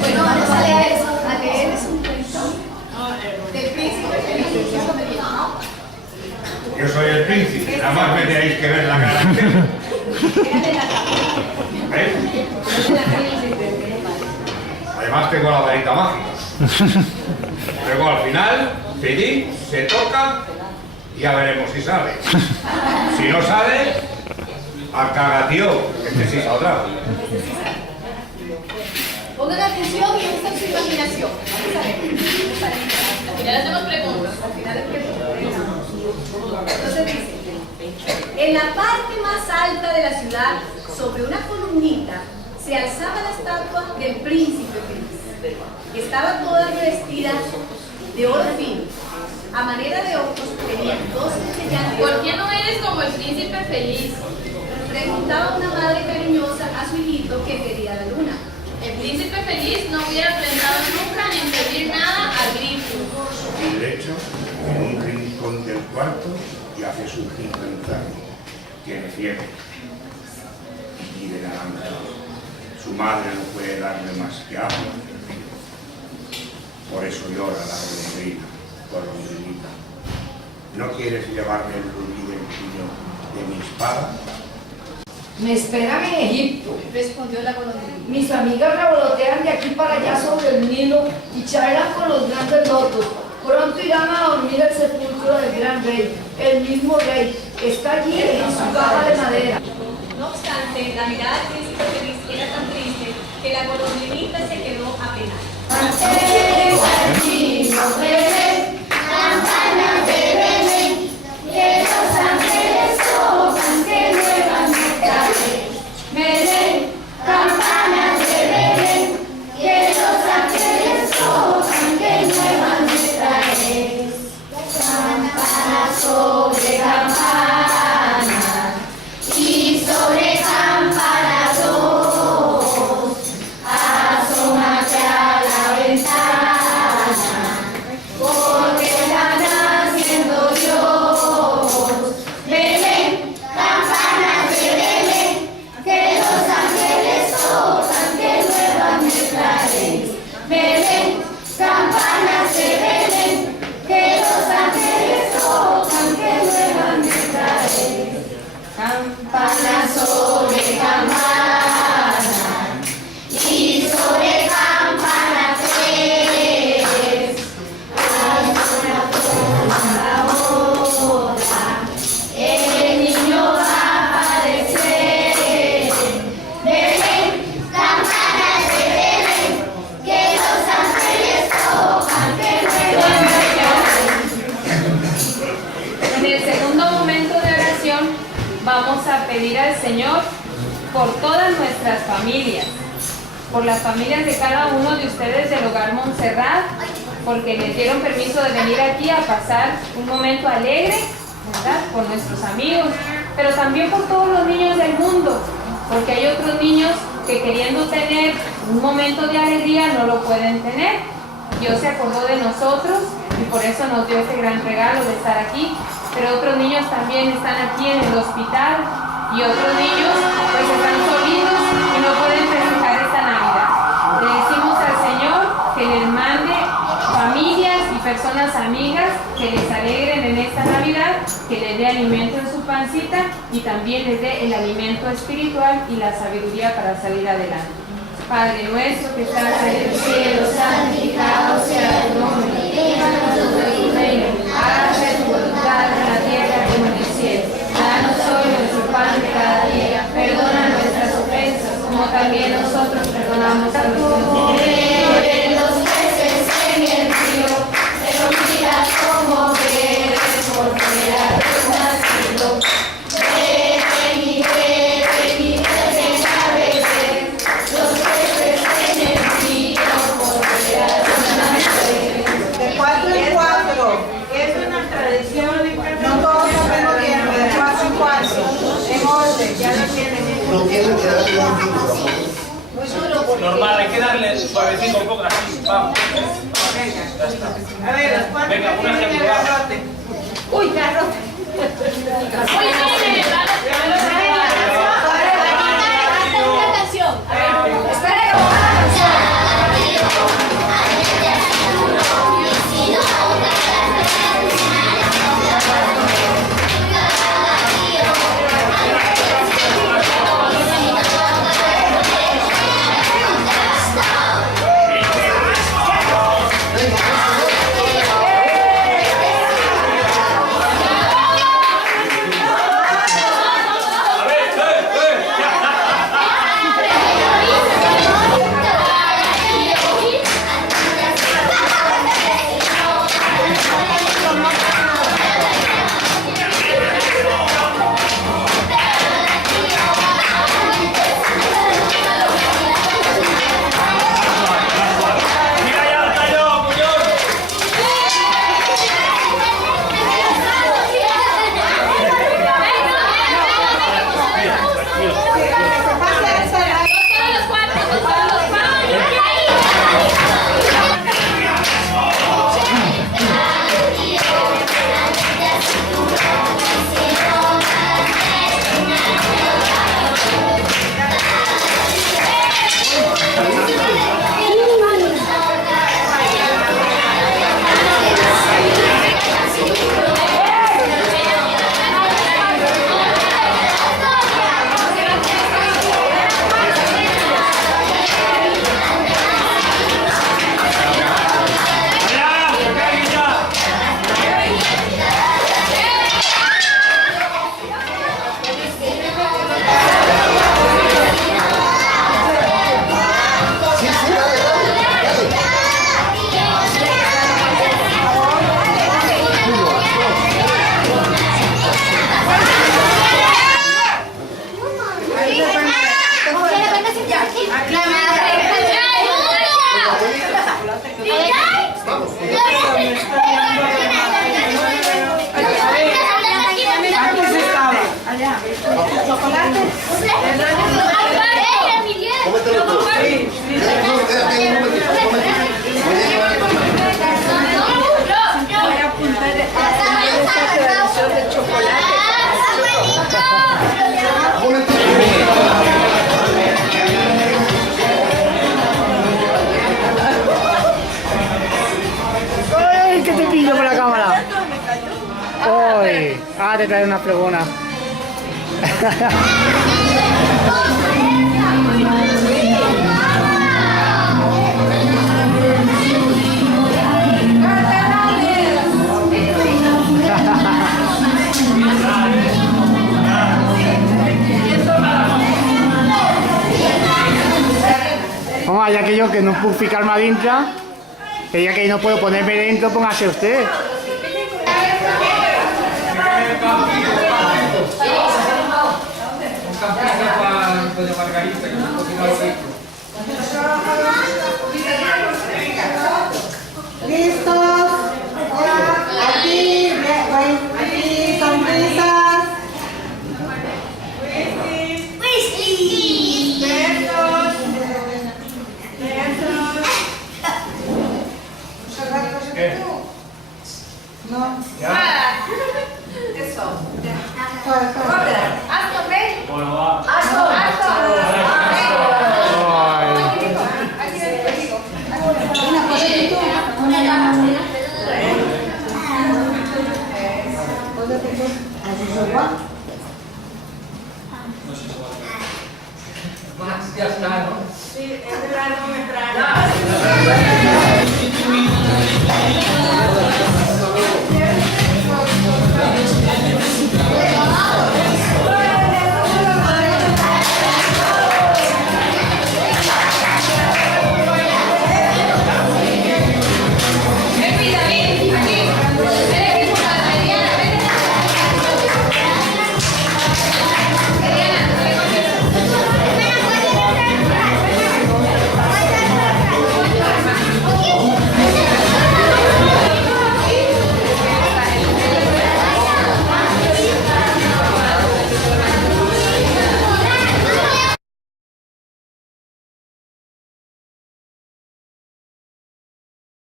Bueno, vamos a leerles un cuento del príncipe feliz. Yo soy el príncipe, nada más me tenéis que ver la cara. ¿Ves? Además tengo la varita mágica. Luego al final, feliz, se toca y ya veremos si sale. Si no sale, a cagatío, que este sí saldrá. Pongan atención y usen su imaginación. Vamos a ver. Al final hacemos preguntas. Al final es preguntas. Entonces dice, en la parte más alta de la ciudad, sobre una columnita, se alzaba la estatua del príncipe feliz, que estaba toda revestida de oro fino. A manera de ojos tenía 12 brillantes. ¿Por qué no eres como el príncipe feliz? Preguntaba una madre cariñosa a su hijito que quería la luna. El príncipe feliz no hubiera pensado nunca en pedir nada al grifo. Y de hecho, en un rincón del cuarto y hace su pensar. Tiene fiebre y pide naranja. Su madre no puede darle más que agua. Por eso llora la golondrina, golondrinita. ¿No quieres llevarme el rubí del puño de mi espada? Me esperan en Egipto. Respondió la golondrina. Mis amigas revolotean de aquí para allá sobre el Nilo y charlan con los grandes lotos. Pronto irán a dormir al sepulcro del gran rey. El mismo rey está allí en su caja de madera. No obstante, la mirada del príncipe feliz era tan triste que la golondrinita se quedó apenada. Campanas de Belén, que los ángeles tocan, que nuevas me trae. Belén, campanas de Belén, que los ángeles tocan, que nuevas me trae. Campana sobre campana y sobre campana dos, asómate a la ventana, porque está naciendo Dios. Belén, campanas de Belén, que los ángeles tocan, que nuevas me traes. Belén, campanas de Belén, que los ángeles tocan, que nuevas me traes. Campana sobre campana y sobre campana tres. Hay una cosa otra, el niño va a aparecer. Belén, campanas de Belén, que los ángeles tocan, que nuevas me traen. En el segundo momento de oración vamos a pedir al Señor por todas nuestras familias, por las familias de cada uno de ustedes del Hogar Montserrat, porque les dieron permiso de venir aquí a pasar un momento alegre, ¿verdad?, con nuestros amigos, pero también por todos los niños del mundo, porque hay otros niños que queriendo tener un momento de alegría no lo pueden tener. Dios se acordó de nosotros y por eso nos dio este gran regalo de estar aquí, pero otros niños también están aquí en el hospital y otros niños pues están solitos y no pueden festejar esta Navidad. Le decimos al Señor que les mande familias y personas amigas que les alegren en esta Navidad, que les dé alimento en su pancita y también les dé el alimento espiritual y la sabiduría para salir adelante. Padre nuestro que estás en el cielo, santificado sea tu nombre. Venga a nosotros tu reino. Hágase tu voluntad en la tierra como en el cielo. Danos hoy nuestro pan de cada día. Perdona nuestras ofensas, como también nosotros perdonamos a los que nos ofenden. Los peces en el río, pero mira cómo bebes por fuera del nacido. Beben y deja beber. Los peces en el río, por fuera del nacido. De 4 en 4. Es una tradición. No todos al mismo tiempo, de 4 en 4. En orden, ya lo tienen. No quieren quedar en un Muy duro, Normal, hay que darle suavecito un poco así. Vamos. Ya está. A ver, ¿cuántos Venga, un tienen el ejemplo. garrote? Uy, garrote. Muy bien, Canta una canción. A ver, espera que vamos a la canción. ¡Ay, que te pillo con la cámara! ¡Ay! Ah, te trae una fregona. Vamos, ya que yo que no puedo ficarme adentro, que ya que no puedo ponerme dentro, póngase usted. Un campito para doña Margarita, que no cocina rico. ¿Listos? Aquí, aquí, sonrisas. No. Eso. Suave, suave. Aston, ven. Bueno, va. Aston, Aston. Ay. Aquí ven conmigo. Una cosita. Ya está, ¿no? Sí, es de largo metraje.